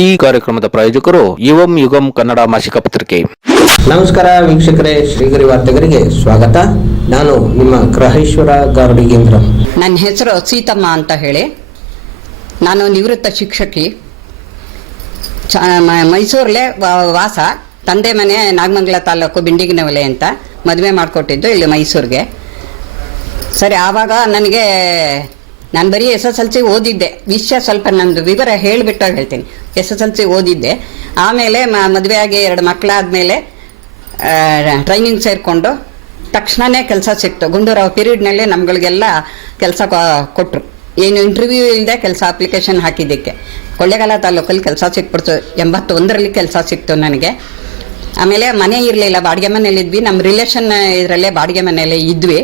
ಈ ಕಾರ್ಯಕ್ರಮದ ಪ್ರಾಯೋಜಕರು ಯುವಂ ಯುಗಂ ಕನ್ನಡ ಮಾಸಿಕ ಪತ್ರಿಕೆ. ನಮಸ್ಕಾರ ವೀಕ್ಷಕರೇ, ಶ್ರೀಗರಿ ವಾರ್ತೆಗರಿಗೆ ಸ್ವಾಗತ. ನಾನು ನಿಮ್ಮ ಗ್ರಹೇಶ್ವರ ಗಾರ್ಡಿಗೇಂದ್ರ. ನನ್ನ ಹೆಸರು ಸೀತಮ್ಮ ಅಂತ ಹೇಳಿ. ನಾನು ನಿವೃತ್ತ ಶಿಕ್ಷಕಿ. ಮೈಸೂರಲ್ಲೇ ವಾಸ. ತಂದೆ ಮನೆ ನಾಗಮಂಗಲ ತಾಲೂಕು ಬಿಂಡಿಗಿನವಲೆ ಅಂತ. ಮದುವೆ ಮಾಡಿಕೊಟ್ಟಿದ್ದು ಇಲ್ಲಿ ಮೈಸೂರಿಗೆ. ಸರಿ, ಆವಾಗ ನಾನು ಬರೀ SSLC ಓದಿದ್ದೆ. ವಿಷಯ ಸ್ವಲ್ಪ ನಂದು ವಿವರ ಹೇಳಿಬಿಟ್ಟಾಗ ಹೇಳ್ತೀನಿ. SSLC ಓದಿದ್ದೆ. ಆಮೇಲೆ ಮದುವೆ ಆಗಿ 2 ಮಕ್ಕಳಾದಮೇಲೆ ಟ್ರೈನಿಂಗ್ ಸೇರಿಕೊಂಡು ತಕ್ಷಣವೇ ಕೆಲಸ ಸಿಕ್ತು. ಗುಂಡೂರಾವ್ ಪೀರಿಯಡ್ನಲ್ಲಿ ನಮ್ಗಳಿಗೆಲ್ಲ ಕೆಲಸ ಕೊಟ್ಟರು. ಏನು ಇಂಟರ್ವ್ಯೂ ಇಲ್ಲದೆ ಕೆಲಸ ಅಪ್ಲಿಕೇಶನ್ ಹಾಕಿದ್ದಕ್ಕೆ ಕೊಳ್ಳೇಗಾಲ ತಾಲೂಕಲ್ಲಿ ಕೆಲಸ ಸಿಕ್ಬಿಡ್ತು. 81ರಲ್ಲಿ ಕೆಲಸ ಸಿಕ್ತು ನನಗೆ. ಆಮೇಲೆ ಮನೆ ಇರಲಿಲ್ಲ, ಬಾಡಿಗೆ ಮನೇಲಿದ್ವಿ. ನಮ್ಮ ರಿಲೇಷನ್ ಇದರಲ್ಲೇ ಬಾಡಿಗೆ ಮನೆಯಲ್ಲೇ ಇದ್ವಿ.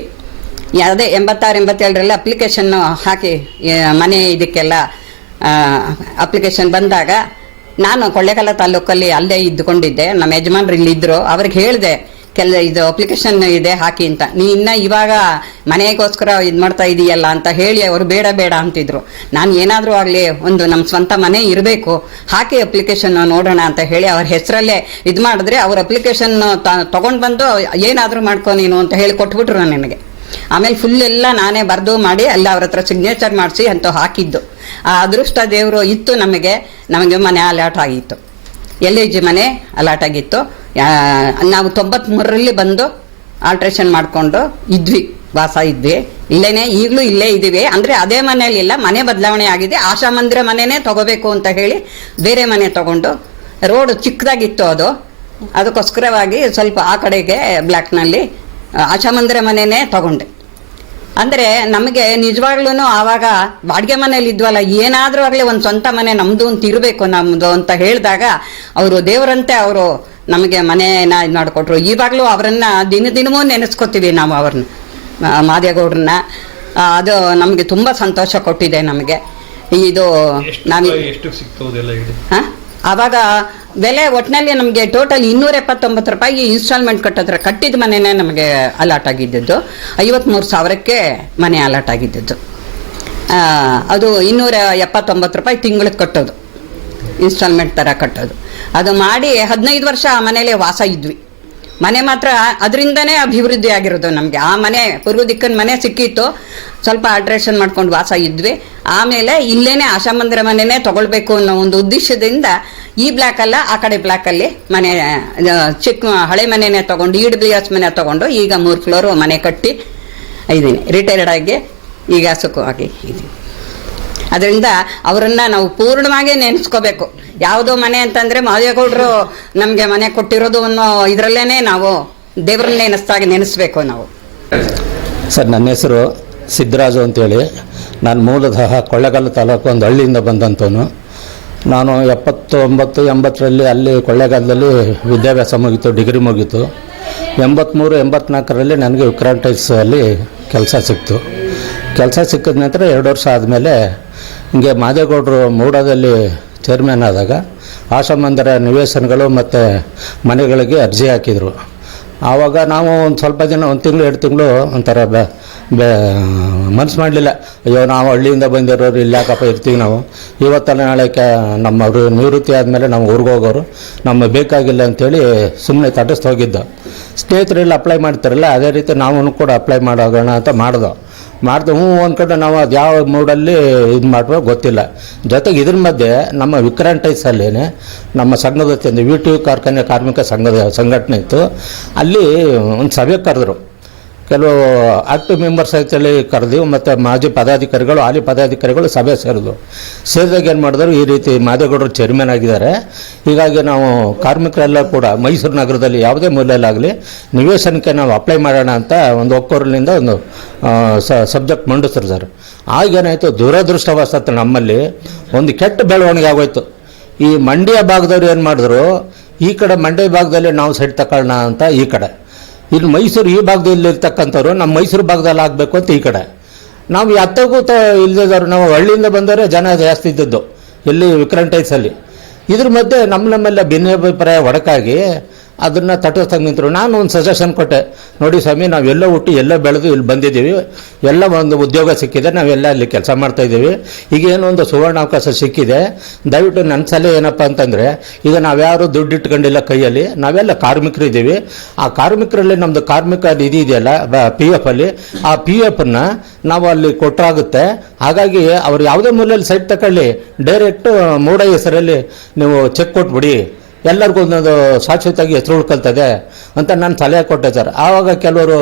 ಯಾವುದೇ 86-87ರಲ್ಲಿ ಅಪ್ಲಿಕೇಶನ್ನು ಹಾಕಿ ಮನೆ ಇದಕ್ಕೆಲ್ಲ ಅಪ್ಲಿಕೇಶನ್ ಬಂದಾಗ ನಾನು ಕೊಳ್ಳೇಗಾಲ ತಾಲೂಕಲ್ಲಿ ಅಲ್ಲೇ ಇದ್ದುಕೊಂಡಿದ್ದೆ. ನಮ್ಮ ಯಜಮಾನ್ರು ಇಲ್ಲಿದ್ದರು. ಅವ್ರಿಗೆ ಹೇಳಿದೆ, ಇದು ಅಪ್ಲಿಕೇಶನ್ ಇದೆ ಹಾಕಿ ಅಂತ. ನೀ ಇನ್ನು ಇವಾಗ ಮನೆಗೋಸ್ಕರ ಇದು ಮಾಡ್ತಾ ಇದೆಯಲ್ಲ ಅಂತ ಹೇಳಿ ಅವರು ಬೇಡ ಬೇಡ ಅಂತಿದ್ರು. ನಾನು ಏನಾದರೂ ಆಗಲಿ ಒಂದು ನಮ್ಮ ಸ್ವಂತ ಮನೆ ಇರಬೇಕು, ಹಾಕಿ ಅಪ್ಲಿಕೇಶನ್ ನೋಡೋಣ ಅಂತ ಹೇಳಿ ಅವ್ರ ಹೆಸರಲ್ಲೇ ಇದು ಮಾಡಿದ್ರೆ ಅವ್ರ ಅಪ್ಲಿಕೇಶನ್ ತೊಗೊಂಡು ಬಂದು ಏನಾದರೂ ಮಾಡ್ಕೊ ನೀನು ಅಂತ ಹೇಳಿ ಕೊಟ್ಬಿಟ್ರು ನನಗೆ. ಆಮೇಲೆ ಫುಲ್ ಎಲ್ಲ ನಾನೇ ಬರೆದು ಮಾಡಿ ಎಲ್ಲ ಅವ್ರ ಹತ್ರ ಸಿಗ್ನೇಚರ್ ಮಾಡಿಸಿ ಅಂತ ಹಾಕಿದ್ದು. ಆ ಅದೃಷ್ಟ ದೇವರು ಇತ್ತು ನಮಗೆ ಮನೆ ಅಲಾಟ್ ಆಗಿತ್ತು. LIG ಮನೆ ಅಲಾಟ್ ಆಗಿತ್ತು. ನಾವು 93ರಲ್ಲಿ ಬಂದು ಆಲ್ಟ್ರೇಷನ್ ಮಾಡಿಕೊಂಡು ವಾಸ ಇದ್ವಿ. ಈಗಲೂ ಇಲ್ಲೇ ಇದ್ದೀವಿ. ಅಂದರೆ ಅದೇ ಮನೆಯಲ್ಲಿಲ್ಲ, ಮನೆ ಬದಲಾವಣೆ ಆಗಿದೆ. ಆಶಾ ಮಂದಿರ ಮನೆಯೇ ತಗೋಬೇಕು ಅಂತ ಹೇಳಿ ಬೇರೆ ಮನೆ ತಗೊಂಡು, ರೋಡ್ ಚಿಕ್ಕದಾಗಿತ್ತು ಅದಕ್ಕೋಸ್ಕರವಾಗಿ ಸ್ವಲ್ಪ ಆ ಕಡೆಗೆ ಬ್ಲ್ಯಾಕ್ನಲ್ಲಿ ಆಶಾ ಮಂದಿರ ಮನೆಯೇ ತಗೊಂಡೆ. ಅಂದರೆ ನಮಗೆ ನಿಜವಾಗ್ಲೂ ಆವಾಗ ಬಾಡಿಗೆ ಮನೇಲಿ ಇದ್ವಲ್ಲ, ಏನಾದರೂ ಆಗಲಿ ಒಂದು ಸ್ವಂತ ಮನೆ ನಮ್ಮದು ಅಂತ ಇರಬೇಕು ನಮ್ಮದು ಅಂತ ಹೇಳಿದಾಗ ಅವರು ದೇವರಂತೆ ಅವರು ನಮಗೆ ಮನೆನ ಇದು ಮಾಡಿಕೊಟ್ರು. ಇವಾಗಲೂ ಅವರನ್ನು ದಿನವೂ ನೆನೆಸ್ಕೊತೀವಿ ನಾವು ಅವ್ರನ್ನ, ಮಾದೇಗೌಡ್ರನ್ನ. ಅದು ನಮಗೆ ತುಂಬ ಸಂತೋಷ ಕೊಟ್ಟಿದೆ ನಮಗೆ. ಇದು ಹಾಂ, ಆವಾಗ ಬೆಲೆ ಒಟ್ಟಿನಲ್ಲಿ ನಮಗೆ ಟೋಟಲ್ 279 ರೂಪಾಯಿ ಇನ್ಸ್ಟಾಲ್ಮೆಂಟ್ ಕಟ್ಟಿದ ಮನೆಯೇ ನಮಗೆ ಅಲಾಟ್ ಆಗಿದ್ದದ್ದು. 53,000ಕ್ಕೆ ಮನೆ ಅಲಾಟ್ ಆಗಿದ್ದದ್ದು. ಅದು 279 ರೂಪಾಯಿ ತಿಂಗಳಿಗೆ ಕಟ್ಟೋದು, ಇನ್ಸ್ಟಾಲ್ಮೆಂಟ್ ಥರ ಕಟ್ಟೋದು. ಅದು ಮಾಡಿ 15 ವರ್ಷ ಆ ಮನೇಲೆ ವಾಸ ಇದ್ವಿ. ಮನೆ ಮಾತ್ರ ಅದರಿಂದನೇ ಅಭಿವೃದ್ಧಿ ಆಗಿರೋದು ನಮಗೆ. ಆ ಮನೆ ಪೂರ್ವ ದಿಕ್ಕನ ಮನೆ ಸಿಕ್ಕಿತ್ತು, ಸ್ವಲ್ಪ ಆಲ್ಟ್ರೇಷನ್ ಮಾಡ್ಕೊಂಡು ವಾಸ ಇದ್ವಿ. ಆಮೇಲೆ ಇಲ್ಲೇನೆ ಆಶಾ ಮಂದಿರ ಮನೆಯೇ ತೊಗೊಳ್ಬೇಕು ಅನ್ನೋ ಒಂದು ಉದ್ದೇಶದಿಂದ ಈ ಬ್ಲ್ಯಾಕಲ್ಲ ಆ ಕಡೆ ಬ್ಲ್ಯಾಕಲ್ಲಿ ಮನೆ ಚಿಕ್ಕ ಹಳೆ ಮನೆಯೇ ತೊಗೊಂಡು EWS ಮನೆ ತೊಗೊಂಡು ಈಗ 3 ಫ್ಲೋರು ಮನೆ ಕಟ್ಟಿ ಇದ್ದೀನಿ. ರಿಟೈರ್ಡ್ ಆಗಿ ಈಗ ಸುಖವಾಗಿ ಇದ್ದೀನಿ. ಅದರಿಂದ ಅವರನ್ನು ನಾವು ಪೂರ್ಣವಾಗಿ ನೆನೆಸ್ಕೋಬೇಕು. ಯಾವುದೋ ಮನೆ ಅಂತಂದರೆ ಮಾದೇಗೌಡರು ನಮಗೆ ಮನೆ ಕೊಟ್ಟಿರೋದು ಅನ್ನೋ ಇದರಲ್ಲೇ ನಾವು ದೇವರನ್ನೇ ನೆನೆಸ್ಬೇಕು ನಾವು. ಸರ್, ನನ್ನ ಹೆಸರು ಸಿದ್ದರಾಜು ಅಂತೇಳಿ. ನಾನು ಮೂಲತಃ ಕೊಳ್ಳೇಗಾಲ ತಾಲೂಕು ಒಂದು ಹಳ್ಳಿಯಿಂದ ಬಂದಂಥವನು. ನಾನು 79-80ರಲ್ಲಿ ಅಲ್ಲಿ ಕೊಳ್ಳೇಗಾಲದಲ್ಲಿ ವಿದ್ಯಾಭ್ಯಾಸ ಮುಗೀತು, ಡಿಗ್ರಿ ಮುಗೀತು. 83-84ರಲ್ಲಿ ನನಗೆ ವಿಕ್ರಾಂತ್ ಟೈಲ್ಸಲ್ಲಿ ಕೆಲಸ ಸಿಕ್ತು. ಕೆಲಸ ಸಿಕ್ಕಿದ ನಂತರ 2 ವರ್ಷ ಆದಮೇಲೆ ಹಿಂಗೆ ಮಾದೇಗೌಡರು ಮೂಡಾದಲ್ಲಿ ಚೇರ್ಮನ್ ಆದಾಗ ಆಶಾ ಮಂದಿರ ನಿವೇಶನಗಳು ಮತ್ತು ಮನೆಗಳಿಗೆ ಅರ್ಜಿ ಹಾಕಿದರು. ಆವಾಗ ನಾವು ಒಂದು ಸ್ವಲ್ಪ ದಿನ 1 ತಿಂಗಳು 2 ತಿಂಗಳು ಒಂಥರ ಮನಸ್ಸು ಮಾಡಲಿಲ್ಲ. ಅಯ್ಯೋ, ನಾವು ಹಳ್ಳಿಯಿಂದ ಬಂದಿರೋರು ಇಲ್ಲಿ ಯಾಕಪ್ಪ ಇರ್ತೀವಿ ನಾವು, ಇವತ್ತಲ್ಲ ನಾಳೆ ನಮ್ಮವರು ನಿವೃತ್ತಿ ಆದಮೇಲೆ ನಾವು ಊರಿಗೆ ಹೋಗೋರು, ನಮಗೆ ಬೇಕಾಗಿಲ್ಲ ಅಂಥೇಳಿ ಸುಮ್ಮನೆ ತಟಸ್ಥ ಹೋಗಿದ್ದು. ಸ್ನೇಹಿತರೆಲ್ಲ ಅಪ್ಲೈ ಮಾಡ್ತಾರಲ್ಲ, ಅದೇ ರೀತಿ ನಾವು ಕೂಡ ಅಪ್ಲೈ ಮಾಡೋಣ ಅಂತ ಮಾಡಿದೆ. ಒಂದು ಕಡೆ ನಾವು ಅದು ಯಾವ ಮೂಡಲ್ಲಿ ಇದು ಮಾಡ್ಬೇಕು ಗೊತ್ತಿಲ್ಲ. ಜೊತೆಗೆ ಇದ್ರ ಮಧ್ಯೆ ನಮ್ಮ ವಿಕ್ರಾಂತ್ ಟೈಲ್ಸಲ್ಲೇ ನಮ್ಮ ಸಂಘದ VTU ಕಾರ್ಖಾನೆ ಕಾರ್ಮಿಕ ಸಂಘಟನೆ ಇತ್ತು. ಅಲ್ಲಿ ಒಂದು ಸಭೆ ಕರೆದ್ರು. ಕೆಲವು ಆಕ್ಟಿವ್ ಮೆಂಬರ್ಸ್ ಅಂತೇಳಿ ಕರೆದೀವಿ, ಮತ್ತು ಮಾಜಿ ಪದಾಧಿಕಾರಿಗಳು, ಹಾಲಿ ಪದಾಧಿಕಾರಿಗಳು ಸಭೆ ಸೇರಿದಾಗ ಏನು ಮಾಡಿದ್ರು, ಈ ರೀತಿ ಮಾದೇಗೌಡರು ಚೇರ್ಮನ್ ಆಗಿದ್ದಾರೆ, ಹೀಗಾಗಿ ನಾವು ಕಾರ್ಮಿಕರೆಲ್ಲ ಕೂಡ ಮೈಸೂರು ನಗರದಲ್ಲಿ ಯಾವುದೇ ಮೂಲೆಯಲ್ಲಾಗಲಿ ನಿವೇಶನಕ್ಕೆ ನಾವು ಅಪ್ಲೈ ಮಾಡೋಣ ಅಂತ ಒಂದು ಒಕ್ಕೊರಲಿಂದ ಒಂದು ಸಬ್ಜೆಕ್ಟ್ ಮಂಡಿಸ್ರು ಸರ್. ಆಗೇನಾಯಿತು, ದುರದೃಷ್ಟವಶಾತ್ ನಮ್ಮಲ್ಲಿ ಒಂದು ಕೆಟ್ಟ ಬೆಳವಣಿಗೆ ಆಗೋಯ್ತು. ಈ ಮಂಡ್ಯ ಭಾಗದವ್ರು ಏನು ಮಾಡಿದ್ರು, ಈ ಕಡೆ ಮಂಡ್ಯ ಭಾಗದಲ್ಲಿ ನಾವು ಸೈಟ್ ತಗೊಳ್ಳೋಣ ಅಂತ ಈ ಕಡೆ, ಇಲ್ಲಿ ಮೈಸೂರು ಈ ಭಾಗದಲ್ಲಿ ಇರ್ತಕ್ಕಂಥವ್ರು ನಮ್ಮ ಮೈಸೂರು ಭಾಗದಲ್ಲಿ ಆಗಬೇಕು ಅಂತ ಈ ಕಡೆ. ನಾವು ಯಾತಗೂ ಇಲ್ಲದವ್ರು, ನಾವು ಹಳ್ಳಿಯಿಂದ ಬಂದವರೇ ಜನ ಜಾಸ್ತಿ ಇದ್ದದ್ದು ಇಲ್ಲಿ ವಿಕ್ರಾಂತ್ ಟೈಲ್ಸಲ್ಲಿ. ಇದ್ರ ಮಧ್ಯೆ ನಮ್ಮೆಲ್ಲ ಭಿನ್ನಾಭಿಪ್ರಾಯ ಒಡಕಾಗಿ ಅದನ್ನು ತಟಸ್ಥಾಗಿ ನಿಂತರು. ನಾನು ಒಂದು ಸಜೆಷನ್ ಕೊಟ್ಟೆ, ನೋಡಿ ಸ್ವಾಮಿ, ನಾವೆಲ್ಲ ಹುಟ್ಟಿ ಎಲ್ಲ ಬೆಳೆದು ಇಲ್ಲಿ ಬಂದಿದ್ದೀವಿ, ಎಲ್ಲ ಒಂದು ಉದ್ಯೋಗ ಸಿಕ್ಕಿದೆ, ನಾವೆಲ್ಲ ಅಲ್ಲಿ ಕೆಲಸ ಮಾಡ್ತಾಯಿದ್ದೀವಿ, ಈಗ ಏನೋ ಒಂದು ಸುವರ್ಣಾವಕಾಶ ಸಿಕ್ಕಿದೆ, ದಯವಿಟ್ಟು ನನ್ನ ಸಲಹೆ ಏನಪ್ಪ ಅಂತಂದರೆ, ಈಗ ನಾವ್ಯಾರು ದುಡ್ಡು ಇಟ್ಕೊಂಡಿಲ್ಲ ಕೈಯಲ್ಲಿ, ನಾವೆಲ್ಲ ಕಾರ್ಮಿಕರು ಇದ್ದೀವಿ, ಆ ಕಾರ್ಮಿಕರಲ್ಲಿ ನಮ್ಮದು ಕಾರ್ಮಿಕ ನಿಧಿ ಇದೆಯಲ್ಲ PF ಅಲ್ಲಿ, ಆ PFನ ನಾವು ಅಲ್ಲಿ ಕೊಟ್ಟರಾಗುತ್ತೆ. ಹಾಗಾಗಿ ಅವ್ರು ಯಾವುದೇ ಮೂಲೆಯಲ್ಲಿ ಸೈಟ್ ತಗೊಳ್ಳಿ, ಡೈರೆಕ್ಟ್ ಮೂಡ ಹೆಸರಲ್ಲಿ ನೀವು ಚೆಕ್ ಕೊಟ್ಬಿಡಿ, ಎಲ್ಲರಿಗೂ ಒಂದೊಂದು ಶಾಶ್ವತವಾಗಿ ಹೆಸರು ಉಳ್ಕೊಳ್ತದೆ ಅಂತ ನಾನು ಸಲಹೆ ಕೊಟ್ಟೆ ಸರ್. ಆವಾಗ ಕೆಲವರು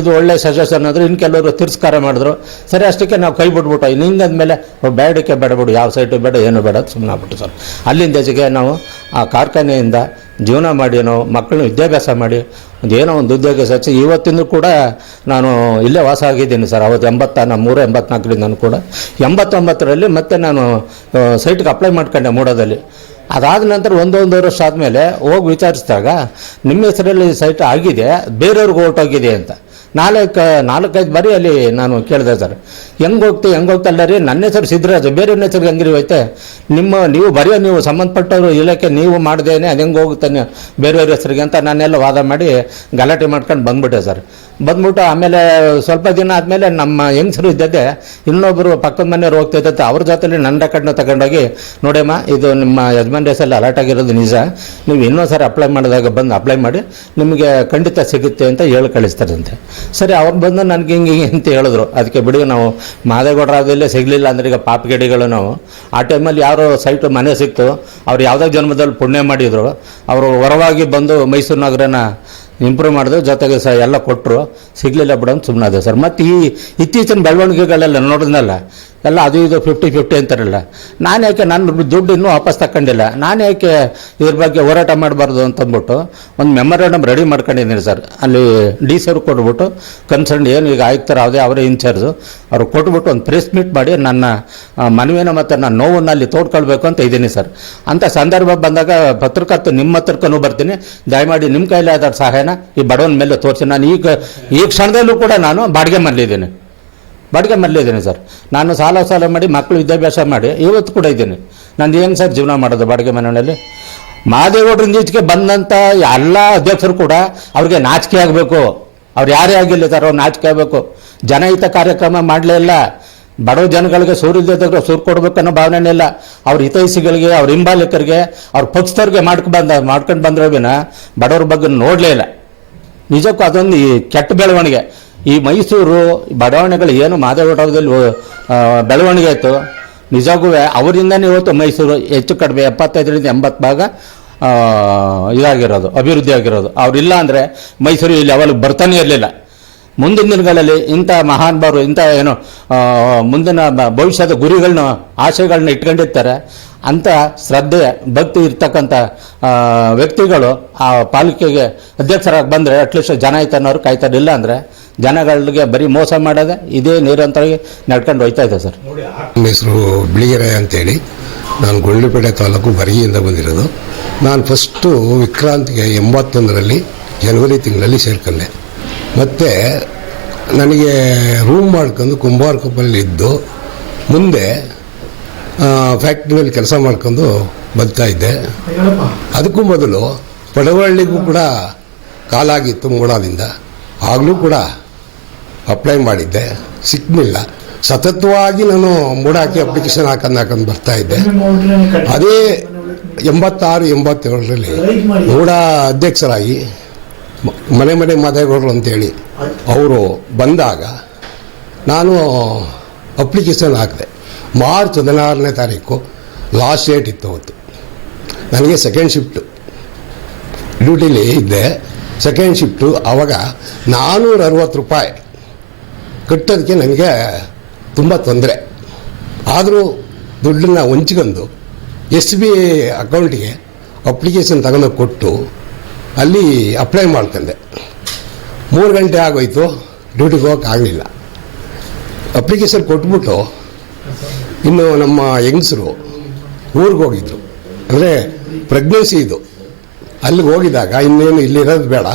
ಇದು ಒಳ್ಳೆ ಸಜೆಷನ್ ಅಂದರೆ, ಇನ್ನು ಕೆಲವರು ತಿರಸ್ಕಾರ ಮಾಡಿದ್ರು. ಸರಿ, ಅಷ್ಟಕ್ಕೆ ನಾವು ಕೈ ಬಿಟ್ಬಿಟ್ಟು ಇನ್ನಿಂದಾದ್ಮೇಲೆ ಬೇಡಕ್ಕೆ ಬೇಡಬಿಡು, ಯಾವ ಸೈಟು ಬೇಡ ಏನು ಬೇಡ ಸುಮ್ಮನೆ ಆಗ್ಬಿಟ್ಟು ಸರ್. ಅಲ್ಲಿಂದ ಜೊತೆಗೆ ನಾವು ಆ ಕಾರ್ಖಾನೆಯಿಂದ ಜೀವನ ಮಾಡಿ, ನಾವು ಮಕ್ಕಳನ್ನ ವಿದ್ಯಾಭ್ಯಾಸ ಮಾಡಿ ಏನೋ ಒಂದು ಉದ್ಯೋಗ ಸಚ್ಚಿ ಇವತ್ತಿಂದ ಕೂಡ ನಾನು ಇಲ್ಲೇ ವಾಸ ಆಗಿದ್ದೀನಿ ಸರ್. ಅವತ್ತು 84ರಿಂದ ಕೂಡ 89ರಲ್ಲಿ ಮತ್ತೆ ನಾನು ಸೈಟ್ಗೆ ಅಪ್ಲೈ ಮಾಡ್ಕೊಂಡೆ ಮೂಡೋದಲ್ಲಿ. ಅದಾದ ನಂತರ ಒಂದೂವರೆ ವರ್ಷ ಆದಮೇಲೆ ಹೋಗಿ ವಿಚಾರಿಸಿದಾಗ ನಿಮ್ಮ ಹೆಸರಲ್ಲಿ ಸೈಟ್ ಆಗಿದೆ, ಬೇರೆಯವ್ರಿಗೆ ಹೊರಟೋಗಿದೆ ಅಂತ. 4-5 ಬಾರಿ ಅಲ್ಲಿ ನಾನು ಕೇಳಿದೆ ಸರ್, ಹೆಂಗೆ ಹೋಗ್ತಲ್ಲ ರೀ, ನನ್ನ ಹೆಸರು ಸಿದ್ದರಾಜು, ಬೇರೆಯವ್ರ ಹೆಸರು ಹೆಂಗಿರಿ ಹೋಯ್ತೆ, ನೀವು ಸಂಬಂಧಪಟ್ಟವರು ಇಲಾಖೆ ನೀವು ಮಾಡ್ದೇನೆ ಅದು ಹೆಂಗೆ ಹೋಗುತ್ತೆ ಬೇರೆಯವ್ರ ಹೆಸರಿಗೆ ಅಂತ ನಾನೆಲ್ಲ ವಾದ ಮಾಡಿ ಗಲಾಟೆ ಮಾಡ್ಕೊಂಡು ಬಂದ್ಬಿಟ್ಟೆ ಸರ್. ಬಂದ್ಬಿಟ್ಟು ಆಮೇಲೆ ಸ್ವಲ್ಪ ದಿನ ಆದಮೇಲೆ ನಮ್ಮ ಹೆಂಗಸರು ಇದ್ದದ್ದೇ ಇನ್ನೊಬ್ಬರು ಪಕ್ಕದ ಮನೆಯವ್ರು ಹೋಗ್ತಿದ್ದಂತೆ, ಅವ್ರ ಜೊತೆಲಿ ನನ್ನ ರೆಕಾರ್ಡ್ನ ತಗೊಂಡೋಗಿ, ನೋಡಮ್ಮ ಇದು ನಿಮ್ಮ ಯಜಮಾನ್ ರೇಸಲ್ಲಿ ಅಲರ್ಟ್ ಆಗಿರೋದು ನಿಜ, ನೀವು ಇನ್ನೊಂದು ಸಾರಿ ಅಪ್ಲೈ ಮಾಡಿದಾಗ ಬಂದು ಅಪ್ಲೈ ಮಾಡಿ, ನಿಮಗೆ ಖಂಡಿತ ಸಿಗುತ್ತೆ ಅಂತ ಹೇಳಿ ಕಳಿಸ್ತಾರಂತೆ. ಸರಿ, ಅವ್ರು ಬಂದು ನನಗೆ ಹಿಂಗೆ ಅಂತ ಹೇಳಿದ್ರು. ಅದಕ್ಕೆ ಬಿಡಿ, ನಾವು ಮಾದೇಗೌಡರಾದಲ್ಲೇ ಸಿಗಲಿಲ್ಲ ಅಂದರೆ ಈಗ ಪಾಪಗೇಡಿಗಳು ನಾವು. ಆ ಟೈಮಲ್ಲಿ ಯಾರೋ ಸೈಟು ಮನೆ ಸಿಕ್ತು, ಅವ್ರು ಯಾವುದೇ ಜನ್ಮದಲ್ಲಿ ಪುಣ್ಯ ಮಾಡಿದ್ರು, ಅವರು ಹೊರವಾಗಿ ಬಂದು ಮೈಸೂರು ನಗರನ ಇಂಪ್ರೂವ್ ಮಾಡಿದ್ರು, ಜೊತೆಗೆ ಎಲ್ಲ ಕೊಟ್ಟರು, ಸಿಗಲಿಲ್ಲ ಬಿಡೋದು ಸುಮ್ಮನಾದೆ ಸರ್. ಮತ್ತು ಈ ಇತ್ತೀಚಿನ ಬೆಳವಣಿಗೆಗಳೆಲ್ಲ ನೋಡಿದ್ನಲ್ಲ, ಎಲ್ಲ ಅದು ಇದು 50-50 ಅಂತಾರಲ್ಲ, ನಾನು ಯಾಕೆ ನನ್ನ ದುಡ್ಡು ಇನ್ನೂ ವಾಪಸ್ ತಗೊಂಡಿಲ್ಲ, ನಾನು ಯಾಕೆ ಇದ್ರ ಬಗ್ಗೆ ಹೋರಾಟ ಮಾಡಬಾರ್ದು ಅಂತಂದ್ಬಿಟ್ಟು ಒಂದು ಮೆಮೊರಾಂಡಮ್ ರೆಡಿ ಮಾಡ್ಕೊಂಡಿದ್ದೀನಿ ಸರ್. ಅಲ್ಲಿ DC ಅವ್ರು ಕೊಟ್ಬಿಟ್ಟು, ಕನ್ಸರ್ನ್ ಏನು ಈಗ ಆಯುಕ್ತರು ಯಾವುದೇ ಅವರೇ ಇನ್ಚಾರ್ಜು, ಅವ್ರು ಕೊಟ್ಬಿಟ್ಟು ಒಂದು ಪ್ರೆಸ್ ಮೀಟ್ ಮಾಡಿ ನನ್ನ ಮನವಿನ ಮತ್ತು ನನ್ನ ನೋವನ್ನು ಅಲ್ಲಿ ತೋಡ್ಕೊಳ್ಬೇಕು ಅಂತ ಇದ್ದೀನಿ ಸರ್. ಅಂಥ ಸಂದರ್ಭ ಬಂದಾಗ ಪತ್ರಕರ್ತ ನಿಮ್ಮ ಹತ್ರಕ್ಕೂ ಬರ್ತೀನಿ, ದಯಮಾಡಿ ನಿಮ್ಮ ಕೈಲಿ ಆದ ಸಹಾಯನ ಈ ಬಡವನ ಮೇಲೆ ತೋರಿಸಿ. ನಾನು ಈ ಕ್ಷಣದಲ್ಲೂ ಕೂಡ ನಾನು ಬಾಡಿಗೆ ಮರಲಿದ್ದೀನಿ ಸರ್. ನಾನು ಸಾಲ ಮಾಡಿ ಮಕ್ಕಳು ವಿದ್ಯಾಭ್ಯಾಸ ಮಾಡಿ ಇವತ್ತು ಕೂಡ ಇದ್ದೀನಿ. ನಂದು ಏನು ಸರ್ ಜೀವನ ಮಾಡೋದು ಬಾಡಿಗೆ ಮನೆಯಲ್ಲಿ? ಮಾದೇಗೌಡರಿಂದ ಈಚೆಗೆ ಬಂದಂಥ ಎಲ್ಲ ಅಧ್ಯಕ್ಷರು ಕೂಡ ಅವ್ರಿಗೆ ನಾಚಿಕೆ ಆಗಬೇಕು. ಅವ್ರು ಯಾರೇ ಆಗಿಲ್ಲ ಸರ್, ಅವ್ರು ನಾಚಿಕೆ ಆಗಬೇಕು. ಜನಹಿತ ಕಾರ್ಯಕ್ರಮ ಮಾಡಲೇ ಇಲ್ಲ, ಬಡವ ಜನಗಳಿಗೆ ಸೂರಿಲ್ಲದಾಗ ಸೂರು ಕೊಡ್ಬೇಕನ್ನೋ ಭಾವನೆ ಇಲ್ಲ. ಅವ್ರ ಹಿತೈಷಿಗಳಿಗೆ, ಅವ್ರ ಹಿಂಬಾಲಕರಿಗೆ, ಅವ್ರ ಪಕ್ಷದವ್ರಿಗೆ ಮಾಡ್ಕೊಂಡು ಬಂದ್ರೆ ವಿನ ಬಡವ್ರ ಬಗ್ಗೆ ನೋಡಲೇ ಇಲ್ಲ. ನಿಜಕ್ಕೂ ಅದೊಂದು ಕೆಟ್ಟ ಬೆಳವಣಿಗೆ. ಈ ಮೈಸೂರು ಬಡಾವಣೆಗಳು ಏನು ಮಾದೇಗೌಡರಲ್ಲಿ ಬೆಳವಣಿಗೆ ಆಯಿತು, ನಿಜಕ್ಕೂ ಅವರಿಂದನೇ ಇವತ್ತು ಮೈಸೂರು ಹೆಚ್ಚು ಕಡಿಮೆ 75ರಿಂದ 80 ಭಾಗ ಇದಾಗಿರೋದು, ಅಭಿವೃದ್ಧಿ ಆಗಿರೋದು. ಅವರಿಲ್ಲ ಅಂದರೆ ಮೈಸೂರು ಇಲ್ಲಿ ಅವಾಗ ಬರ್ತಾನೆ ಇರಲಿಲ್ಲ. ಮುಂದಿನ ದಿನಗಳಲ್ಲಿ ಇಂಥ ಮಹಾನುಭಾವರು, ಇಂಥ ಮುಂದಿನ ಭವಿಷ್ಯದ ಗುರಿಗಳನ್ನ, ಆಶಯಗಳನ್ನ ಇಟ್ಕೊಂಡಿರ್ತಾರೆ. ಅಂಥ ಶ್ರದ್ಧೆ, ಭಕ್ತಿ ಇರ್ತಕ್ಕಂಥ ವ್ಯಕ್ತಿಗಳು ಆ ಪಾಲಿಕೆಗೆ ಅಧ್ಯಕ್ಷರಾಗಿ ಬಂದರೆ ಅಟ್ಲೀಸ್ಟ್ ಜನ ಐತನವ್ರು ಕಾಯ್ತಾರೆ. ಇಲ್ಲ ಅಂದರೆ ಜನಗಳಿಗೆ ಬರೀ ಮೋಸ ಮಾಡೋದೆ ಇದೇ ನಿರಂತರವಾಗಿ ನಡ್ಕೊಂಡು ಹೋಯ್ತಾ ಇದೆ ಸರ್. ನನ್ನ ಹೆಸರು ಬಿಳಿಗೆರೆ ಅಂತೇಳಿ, ನಾನು ಗುಂಡ್ಲುಪೇಟೆ ತಾಲೂಕು ಬರಗಿಯಿಂದ ಬಂದಿರೋದು. ನಾನು ಫಸ್ಟು ವಿಕ್ರಾಂತಿಗೆ 81ರಲ್ಲಿ ಜನವರಿ ತಿಂಗಳಲ್ಲಿ ಸೇರ್ಕೊಂಡೆ. ಮತ್ತು ನನಗೆ ರೂಮ್ ಮಾಡ್ಕೊಂಡು ಕುಂಬಾರಕೊಪ್ಪಲ್ಲಿ ಇದ್ದು ಮುಂದೆ ಫ್ಯಾಕ್ಟ್ರಿನಲ್ಲಿ ಕೆಲಸ ಮಾಡ್ಕೊಂಡು ಬರ್ತಾಯಿದ್ದೆ. ಅದಕ್ಕೂ ಮೊದಲು ಪಡವಳ್ಳಿಗೂ ಕೂಡ ಕಾಲಾಗಿತ್ತು ಮೂಡಾದಿಂದ, ಆಗಲೂ ಕೂಡ ಅಪ್ಲೈ ಮಾಡಿದ್ದೆ, ಸಿಕ್ಕಲಿಲ್ಲ. ಸತತವಾಗಿ ನಾನು ಮೂಡಾಕಿ ಅಪ್ಲಿಕೇಶನ್ ಹಾಕೊಂಡು ಬರ್ತಾಯಿದ್ದೆ. ಅದೇ 86-87ರಲ್ಲಿ ಮೂಡ ಅಧ್ಯಕ್ಷರಾಗಿ ಮನೆ ಮಾದೇಗೌಡರು ಅಂತೇಳಿ ಅವರು ಬಂದಾಗ ನಾನು ಅಪ್ಲಿಕೇಶನ್ ಹಾಕಿದೆ. ಮಾರ್ಚ್ 16ನೇ ತಾರೀಕು ಲಾಸ್ಟ್ ಡೇಟ್ ಇತ್ತು. ಅವತ್ತು ನನಗೆ ಸೆಕೆಂಡ್ ಶಿಫ್ಟು ಡ್ಯೂಟಿಲಿ ಇದ್ದೆ. ಸೆಕೆಂಡ್ ಶಿಫ್ಟು ಆವಾಗ 460 ರೂಪಾಯಿ ಕಟ್ಟೋದಕ್ಕೆ ನನಗೆ ತುಂಬ ತೊಂದರೆ. ಆದರೂ ದುಡ್ಡನ್ನು ಹೊಂಚ್ಕೊಂಡು SB ಅಕೌಂಟಿಗೆ ಅಪ್ಲಿಕೇಶನ್ ತಗೊಂಡು ಕೊಟ್ಟು ಅಲ್ಲಿ ಅಪ್ಲೈ ಮಾಡ್ಕೊಂಡೆ. 3 ಗಂಟೆ ಆಗೋಯ್ತು, ಡ್ಯೂಟಿಗೆ ಹೋಗೋಕ್ಕಾಗಲಿಲ್ಲ. ಅಪ್ಲಿಕೇಶನ್ ಕೊಟ್ಬಿಟ್ಟು ಇನ್ನು ನಮ್ಮ ಹೆಂಗಸರು ಊರಿಗೆ ಹೋಗಿದ್ರು, ಅಂದರೆ ಪ್ರೆಗ್ನೆನ್ಸಿ ಇದು. ಅಲ್ಲಿಗೆ ಹೋಗಿದಾಗ ಇನ್ನೇನು ಇಲ್ಲಿರೋದು ಬೇಡ,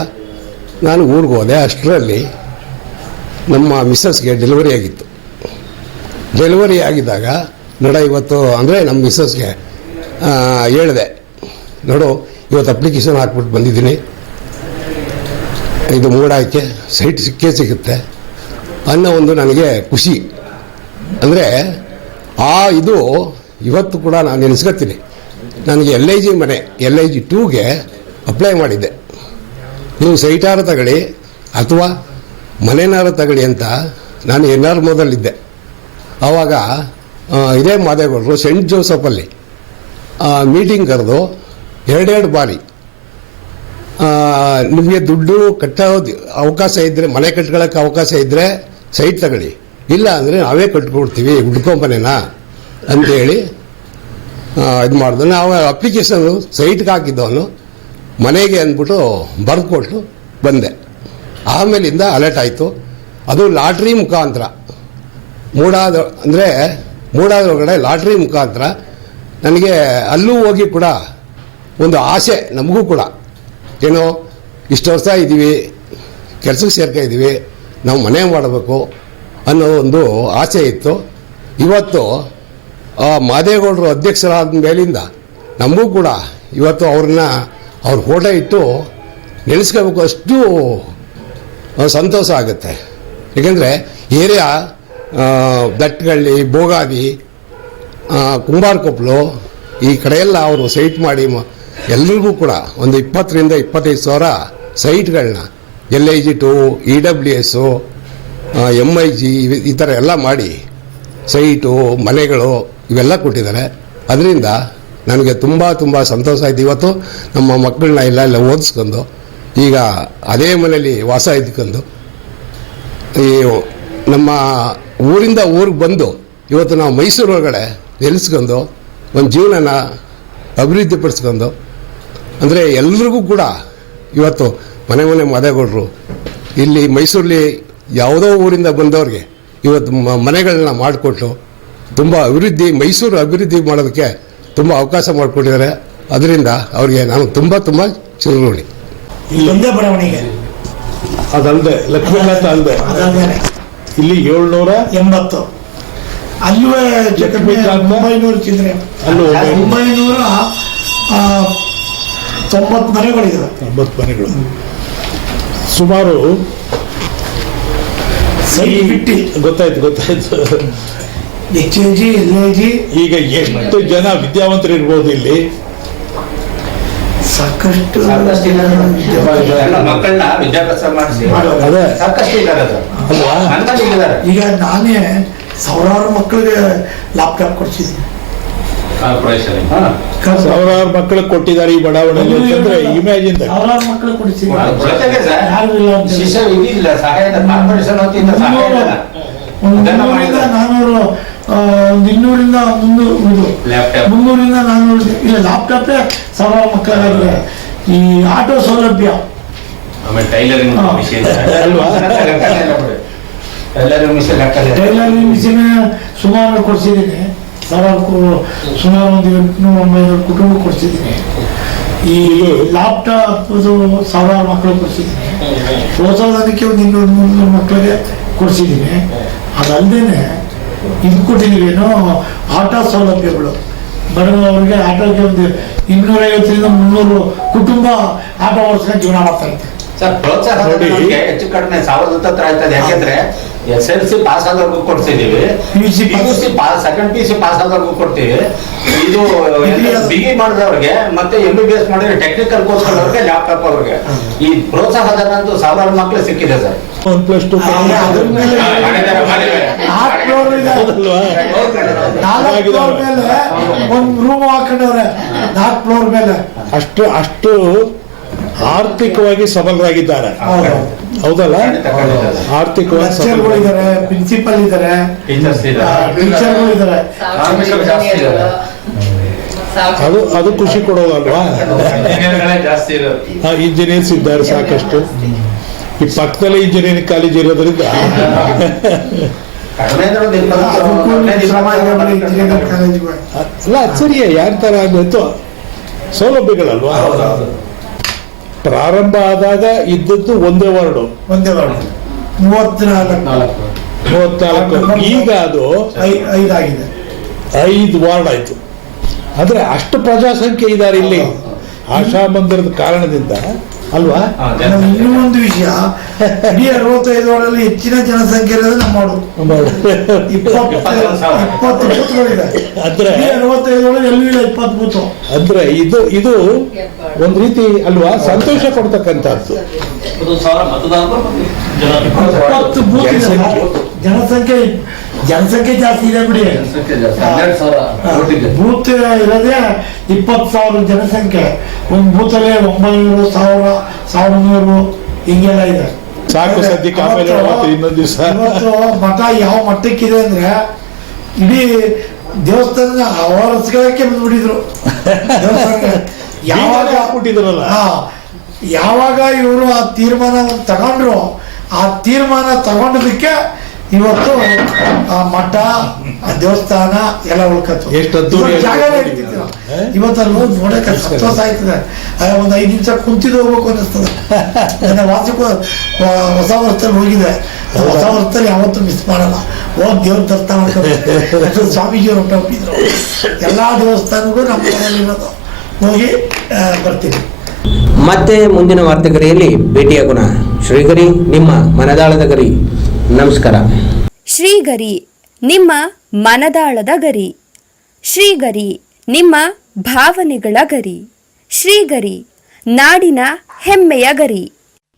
ನಾನು ಊರಿಗೆ ಹೋದೆ. ಅಷ್ಟರಲ್ಲಿ ನಮ್ಮ ಮಿಸ್ಸಸ್ಗೆ ಡೆಲಿವರಿ ಆಗಿತ್ತು. ಡೆಲಿವರಿ ಆಗಿದ್ದಾಗ ಇವತ್ತು ಅಂದರೆ ನಮ್ಮ ಮಿಸ್ಸಸ್ಗೆ ಹೇಳಿದೆ, ನೋಡು ಇವತ್ತು ಅಪ್ಲಿಕೇಶನ್ ಹಾಕ್ಬಿಟ್ಟು ಬಂದಿದ್ದೀನಿ. ಇದು ಮೂಡಾಯ್ಕೆ ಸೈಟ್ ಸಿಕ್ಕೇ ಸಿಗುತ್ತೆ ಅನ್ನೋ ಒಂದು ನನಗೆ ಖುಷಿ. ಅಂದರೆ ಇದು ಇವತ್ತು ಕೂಡ ನಾನು ನೆನೆಸ್ಕೊತೀನಿ. ನನಗೆ LIG ಮನೆ LIG 2ಗೆ ಅಪ್ಲೈ ಮಾಡಿದ್ದೆ. ನೀವು ಸೈಟಾರು ತಗೊಳ್ಳಿ ಅಥವಾ ಮನೆನಾರು ತಗೊಳ್ಳಿ ಅಂತ ನಾನು NR ಮೊದಲಿದ್ದೆ. ಆವಾಗ ಇದೇ ಮಾದೇಗೌಡರು ಸೆಂಟ್ ಜೋಸಫಲ್ಲಿ ಮೀಟಿಂಗ್ ಕರೆದು 2 ಬಾರಿ ನಿಮಗೆ ದುಡ್ಡು ಕಟ್ಟೋ ಅವಕಾಶ ಇದ್ದರೆ, ಮನೆ ಕಟ್ಕೊಳ್ಳೋಕ್ಕೆ ಅವಕಾಶ ಇದ್ದರೆ ಸೈಟ್ ತಗೊಳ್ಳಿ, ಇಲ್ಲ ಅಂದರೆ ನಾವೇ ಕಟ್ಕೊಡ್ತೀವಿ ಹುಡ್ಕೊಂಬನೇನಾ ಅಂತೇಳಿ ಇದು ಮಾಡಿದ್ರು. ನಾವು ಅಪ್ಲಿಕೇಶನ್ನು ಸೈಟ್ಗೆ ಹಾಕಿದ್ದವನು ಮನೆಗೆ ಅಂದ್ಬಿಟ್ಟು ಬರೆದು ಕೊಟ್ಟು ಬಂದೆ. ಆಮೇಲಿಂದ ಅಲರ್ಟ್ ಆಯಿತು. ಅದು ಲಾಟ್ರಿ ಮುಖಾಂತರ ಮೂಡಾದ್ರೊಳಗಡೆ ಲಾಟ್ರಿ ಮುಖಾಂತರ ನನಗೆ ಅಲ್ಲೂ ಹೋಗಿ ಕೂಡ ಒಂದು ಆಸೆ, ನಮಗೂ ಕೂಡ ಏನೋ ಇಷ್ಟು ವರ್ಷ ಇದ್ದೀವಿ, ಕೆಲಸಕ್ಕೆ ಸೇರ್ತಾ ಇದ್ದೀವಿ, ನಾವು ಮನೆ ಮಾಡಬೇಕು ಅನ್ನೋ ಒಂದು ಆಸೆ ಇತ್ತು. ಇವತ್ತು ಮಾದೇಗೌಡರು ಅಧ್ಯಕ್ಷರಾದ ಮೇಲಿಂದ ನಮಗೂ ಕೂಡ ಇವತ್ತು ಅವ್ರ ಫೋಟೋ ಇಟ್ಟು ನೆನೆಸ್ಕೋಬೇಕು, ಅಷ್ಟು ಸಂತೋಷ ಆಗುತ್ತೆ. ಏಕೆಂದರೆ ಏರಿಯಾ ದಟ್ಟಗಳ್ಳಿ, ಬೋಗಾದಿ, ಕುಂಬಾರಕೊಪ್ಪಲು ಈ ಕಡೆಯೆಲ್ಲ ಅವರು ಸೈಟ್ ಮಾಡಿ ಎಲ್ರಿಗೂ ಕೂಡ ಒಂದು 20ರಿಂದ 25 ಸಾವಿರ ಸೈಟ್ಗಳನ್ನ LIG 2, EWS, MIG ಈ ಥರ ಎಲ್ಲ ಮಾಡಿ ಸೈಟು, ಮನೆಗಳು ಇವೆಲ್ಲ ಕೊಟ್ಟಿದ್ದಾರೆ. ಅದರಿಂದ ನನಗೆ ತುಂಬ ಸಂತೋಷ ಆಯಿತು. ಇವತ್ತು ನಮ್ಮ ಮಕ್ಕಳನ್ನ ಎಲ್ಲ ಓದಿಸ್ಕೊಂಡು ಈಗ ಅದೇ ಮನೇಲಿ ವಾಸ ಇದ್ಕೊಂಡು ಈ ನಮ್ಮ ಊರಿಂದ ಊರಿಗೆ ಬಂದು ಇವತ್ತು ನಾವು ಮೈಸೂರು ಒಳಗಡೆ ನೆಲೆಸ್ಕೊಂಡು ಒಂದು ಜೀವನನ ಅಭಿವೃದ್ಧಿಪಡಿಸ್ಕೊಂಡು, ಅಂದರೆ ಎಲ್ರಿಗೂ ಕೂಡ ಇವತ್ತು ಮನೆ ಮಾದೇಗೌಡರು ಇಲ್ಲಿ ಮೈಸೂರಲ್ಲಿ ಯಾವುದೋ ಊರಿಂದ ಬಂದವ್ರಿಗೆ ಇವತ್ತು ಮನೆಗಳನ್ನ ಮಾಡಿಕೊಟ್ಟು ತುಂಬ ಮೈಸೂರು ಅಭಿವೃದ್ಧಿ ಮಾಡೋದಕ್ಕೆ ತುಂಬ ಅವಕಾಶ ಮಾಡಿಕೊಟ್ಟಿದ್ದಾರೆ. ಅದರಿಂದ ಅವರಿಗೆ ನಾನು ತುಂಬ ಚಿರಋಣಿ. ಒಂದೇ ಬಡಾವಣೆಗೆ ಅದಲ್ಲದೆ ಲಕ್ಷ್ಮೀನಾಥ ಅಲ್ಲದೆ ಇಲ್ಲಿ 780 ಅಲ್ಲೂ 900 ಚಿಲ್ಲರೆ, 990 ಮನೆಗಳಿದ್ದಾವೆ. 90 ಮನೆಗಳು ಸುಮಾರು. ಗೊತ್ತಾಯ್ತು. HLG, LIG. ಈಗ ಎಷ್ಟು ಜನ ವಿದ್ಯಾವಂತರು ಇರ್ಬೋದು ಇಲ್ಲಿ? ಸಾಕಷ್ಟು ಮಕ್ಕಳನ್ನ ವಿದ್ಯಾಭ್ಯಾಸ ಮಾಡಿಸಿ ಅದೇ ಸಾಕಷ್ಟು ಇದ್ದಾರೆ ಅಲ್ವಾ? ಈಗ ನಾನೇ ಸಾವಿರಾರು ಮಕ್ಕಳಿಗೆ ಲ್ಯಾಪ್ಟಾಪ್ ಕೊಡ್ಸಿದ್ದೀನಿ. ಸಾವಿರಾರು ಮಕ್ಕಳಿಗೆ ಕೊಟ್ಟಿದ್ದಾರೆ ಈ ಬಡಾವಣೆಯಲ್ಲಿ ಅಂತಂದ್ರೆ ಇಮ್ಯಾಜಿನ್. ಸಾವಿರಾರು ಮಕ್ಕಳಿಗೆ ಕೊಡಿಸಿದ್ದೀನಿ. ಶಿಷ್ಯ ಇದಿಲ್ಲ, ಸಹಾಯದ ಕಾರ್ಪೊರೇಷನ್ ವತಿಯಿಂದ ಸಹಾಯ ಇಲ್ಲ. 300ರಿಂದ 400, 200ರಿಂದ 300ರಿಂದ 400 ಇಲ್ಲ ಲಾಪ್ಟಾಪೇ ಸಾವಿರಾರು ಮಕ್ಕಳಿಗೆ. ಈ ಆಟೋ ಸೌಲಭ್ಯ, ಟೈಲರಿಂಗ್ ಮಿಷನ್ ಸುಮಾರು ಕೊಡ್ಸಿದ್ದೀನಿ. ಸುಮಾರು ಒಂದು 800-900 ಕುಟುಂಬ ಕೊಡ್ಸಿದ್ದೀನಿ. ಈ ಲ್ಯಾಪ್ಟಾಪ್ ಸಾವಿರಾರು ಮಕ್ಕಳು ಕೊಡ್ಸಿದ್ದೀನಿ. ಪ್ರೋತ್ಸಾಹನಕ್ಕೆ ಒಂದು 200-300 ಮಕ್ಕಳಿಗೆ ಕೊಡ್ಸಿದ್ದೀನಿ. ಅದಲ್ಲದೆ ಇದು ಕೊಟ್ಟಿದ್ದೀವಿ, ಏನೋ ಆಟೋ ಸೌಲಭ್ಯಗಳು. ಬಡವರಿಗೆ ಆಟೋಗೆ ಒಂದು 250ರಿಂದ 300 ಕುಟುಂಬ ಆಟೋ ಓಡಿಸ್ಕೊಂಡು ಜೀವನ ಮಾಡ್ತಾ ಇರ್ತಾರೆ. ಸರ್, ಪ್ರೋತ್ಸಾಹ ಹೆಚ್ಚು ಕಡಿಮೆ 1000 ಹತ್ರ ಆಯ್ತದೆ. ಯಾಕೆಂದ್ರೆ SLC ಪಾಸ್ ಆದವ್ರಿಗೂ ಕೊಡ್ತಿದೀವಿ, ಸೆಕೆಂಡ್ PUC ಪಾಸ್ ಆದವ್ರಿಗೂ ಕೊಡ್ತೀವಿ. ಇದು BE ಮಾಡಿದವ್ರಿಗೆ ಮತ್ತೆ MBBS ಮಾಡಿದ್ರೆ ಟೆಕ್ನಿಕಲ್ ಕೋರ್ಸ್ ಅವ್ರಿಗೆ, ಲ್ಯಾಪ್ಟಾಪ್ ಅವ್ರಿಗೆ ಈ ಪ್ರೋತ್ಸಾಹಧನ ಅಂತೂ ಸಾವಿರಾರು ಮಕ್ಕಳು ಸಿಕ್ಕಿದೆ ಸರ್. 1+2 ಒಂದು ರೂಮ್ ಹಾಕೊಂಡವ್ರೆ 4 ಫ್ಲೋರ್ ಮೇಲೆ. ಅಷ್ಟು ಆರ್ಥಿಕವಾಗಿ ಸಬಲರಾಗಿದ್ದಾರೆ. ಹೌದಲ್ಲ? ಆರ್ಥಿಕವಾಗಿ ಟೀಚರ್ಗಳಿದ್ದಾರೆ, ಪ್ರಿನ್ಸಿಪಲ್ ಇದ್ದಾರೆ, ಟೀಚರ್ಗಳು ಇದ್ದಾರೆ. ಅದು ಖುಷಿ ಕೊಡೋದಲ್ವಾ? ಇಂಜಿನಿಯರ್ಸ್ ಇದ್ದಾರೆ ಸಾಕಷ್ಟು. ಈ ಪಕ್ಕದಲ್ಲೇ ಇಂಜಿನಿಯರಿಂಗ್ ಕಾಲೇಜ್ ಇರೋದ್ರಿಂದ ಅಲ್ಲ, ಸರಿಯೇ. ಯಾರ ತರ ಆಗೋಯ್ತು ಸೌಲಭ್ಯಗಳಲ್ವಾ? ಪ್ರಾರಂಭ ಆದಾಗ ಇದ್ದದ್ದು ಒಂದೇ ವಾರ್ಡು 34. ಈಗ ಅದು 5 ಆಗಿದೆ. 5 ವಾರ್ಡ್ ಆಯ್ತು. ಅಂದ್ರೆ ಅಷ್ಟು ಪ್ರಜಾಸಂಖ್ಯೆ ಇದ್ದಾರೆ ಇಲ್ಲಿ. ಆಶಾ ಮಂದಿರದ ಕಾರಣದಿಂದ ಅಲ್ವಾ? ಇನ್ನೂ ಒಂದು ವಿಷಯ, ಇಡೀ 65 ವಾರ್ಡಲ್ಲಿ ಹೆಚ್ಚಿನ ಜನಸಂಖ್ಯೆ ಇರೋದು ನಮ್ಮೋಡು. 20 ಬೂತ್ಗಳಿದೆ. ಅಂದ್ರೆ 65 ವಾರ್ಡ್ ಎಲ್ಲೂ ಇಲ್ಲ 20 ಬೂತು. ಅಂದ್ರೆ ಇದು ಒಂದ್ ರೀತಿ ಅಲ್ವಾ, ಸಂತೋಷ ಕೊಡ್ತಕ್ಕಂಥದ್ದು. 20 ಬೂತ್ ಇದೆ. ಜನಸಂಖ್ಯೆ ಜಾಸ್ತಿ ಇದೆ ಬಿಡಿ. ಬೂತ್ ಇರೋದೇ 20,000 ಜನಸಂಖ್ಯೆ. ಒಂದು ಬೂತಲ್ಲೇ 900, 1000, 1100 ಹಿಂಗೆಲ್ಲ ಇದೆ. ಸಾಕು ಸದ್ಯಕ್ಕೆ, ಆಮೇಲೆ ಇನ್ನೊಂದು ದಿವಸ. ಇವತ್ತು ಮಠ ಯಾವ ಮಟ್ಟಕ್ಕಿದೆ ಅಂದ್ರೆ ಇಡೀ ದೇವಸ್ಥಾನ ಅವರ್ಸ್ಗಳಕ್ಕೆ ಬಂದ್ಬಿಟ್ಟಿದ್ರು. ಯಾವಾಗ ಹಾಕ್ಬಿಟ್ಟಿದ್ರಲ್ಲ, ಯಾವಾಗ ಇವರು ಆ ತೀರ್ಮಾನ ತಗೊಂಡ್ರು, ಆ ತೀರ್ಮಾನ ತಗೊಂಡದಕ್ಕೆ ಇವತ್ತು ಆ ಮಠ, ಆ ದೇವಸ್ಥಾನ ಎಲ್ಲ ಉಳ್ಕತ್ತು. ಎಷ್ಟು ಅದ್ದೂರಿ ಜಾಗ ಇರ್ತಿದ್ರು. ಇವತ್ತು ಅಲ್ಲಿ ಹೋಗಿ ನೋಡಕ್ಕೆ ಸಂತೋಷ ಆಯ್ತದೆ. ಒಂದು 5 ನಿಮಿಷ ಕುಂತಿದ್ದು ಹೋಗ್ಬೇಕು ಅನ್ನಿಸ್ತದೆ. ನನ್ನ ವಾಸಕ್ಕೂ ಹೊಸ ವರ್ಷದಲ್ಲಿ ಹೋಗಿದೆ. ಹೊಸ ವರ್ಷದಲ್ಲಿ ಯಾವತ್ತೂ ಮಿಸ್ ಮಾಡಲ್ಲ. ಹೋಗಿ ದೇವ್ರ ದರ್ಶನ ಮಾಡ್ಕೊಂಡು ಸ್ವಾಮೀಜಿಯವರು ಹೊರಟೋಗಿದ್ರು. ಎಲ್ಲ ದೇವಸ್ಥಾನಕ್ಕೂ ನಮ್ಮ ಮನೆಯಲ್ಲಿರೋದು ಹೋಗಿ ಬರ್ತೀವಿ. ಮತ್ತೆ ಮುಂದಿನ ವಾರ್ತೆಗರಿಯಲ್ಲಿ ಭೇಟಿಯಾಗೋಣ. ಶ್ರೀಗರಿ, ನಿಮ್ಮ ಮನದಾಳದ ಗರಿ. ನಮಸ್ಕಾರ. ಶ್ರೀಗರಿ, ನಿಮ್ಮ ಮನದಾಳದ ಗರಿ. ಶ್ರೀಗರಿ, ನಿಮ್ಮ ಭಾವನೆಗಳ ಗರಿ. ಶ್ರೀಗರಿ, ನಾಡಿನ ಹೆಮ್ಮೆಯ ಗರಿ.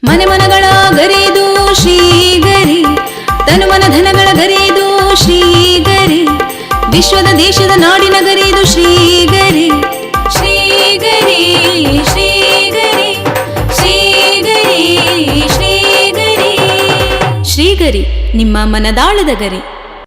ಮನೆ ಮನಗಳ ಗರಿದು ಶ್ರೀಗರಿ, ತನು ಮನ ಧನಗಳ ಗರಿದು ಶ್ರೀಗರಿ, ವಿಶ್ವದ ದೇಶದ ನಾಡಿನ ಗರಿದು ಶ್ರೀಗರಿ. ಶ್ರೀಗರಿ ಶ್ರೀಗರಿ ಶ್ರೀಗರಿ ಶ್ರೀಗರಿ ಶ್ರೀಗರಿ, ನಿಮ್ಮ ಮನದಾಳದ ಗರಿ.